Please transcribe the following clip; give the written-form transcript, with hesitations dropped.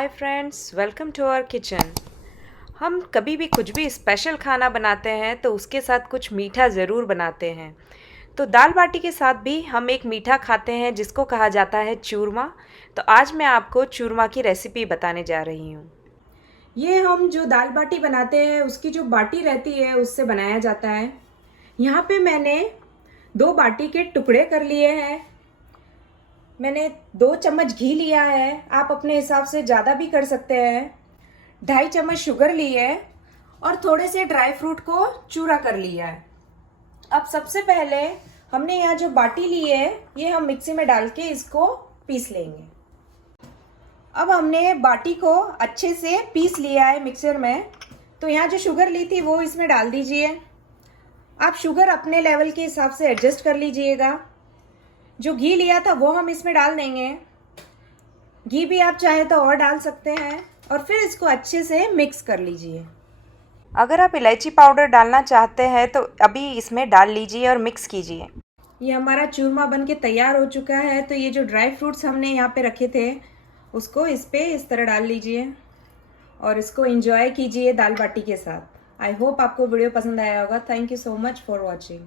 Hi friends, welcome to our kitchen. हम कभी भी कुछ भी स्पेशल खाना बनाते हैं तो उसके साथ कुछ मीठा ज़रूर बनाते हैं। तो दाल बाटी के साथ भी हम एक मीठा खाते हैं जिसको कहा जाता है चूरमा। तो आज मैं आपको चूरमा की रेसिपी बताने जा रही हूँ। ये हम जो दाल बाटी बनाते हैं उसकी जो बाटी रहती है उससे बनाया जाता है। यहाँ पे मैंने 2 बाटी के टुकड़े कर लिए हैं। मैंने 2 चम्मच घी लिया है, आप अपने हिसाब से ज़्यादा भी कर सकते हैं। 2.5 चम्मच शुगर ली है और थोड़े से ड्राई फ्रूट को चूरा कर लिया है। अब सबसे पहले हमने यहाँ जो बाटी ली है ये हम मिक्सी में डाल के इसको पीस लेंगे। अब हमने बाटी को अच्छे से पीस लिया है मिक्सर में। तो यहाँ जो शुगर ली थी वो इसमें डाल दीजिए। आप शुगर अपने लेवल के हिसाब से एडजस्ट कर लीजिएगा। जो घी लिया था वो हम इसमें डाल देंगे। घी भी आप चाहे तो और डाल सकते हैं और फिर इसको अच्छे से मिक्स कर लीजिए। अगर आप इलायची पाउडर डालना चाहते हैं तो अभी इसमें डाल लीजिए और मिक्स कीजिए। ये हमारा चूरमा बन के तैयार हो चुका है। तो ये जो ड्राई फ्रूट्स हमने यहाँ पे रखे थे उसको इस पे इस तरह डाल लीजिए और इसको एंजॉय कीजिए दाल बाटी के साथ। आई होप आपको वीडियो पसंद आया होगा। Thank you so much for watching.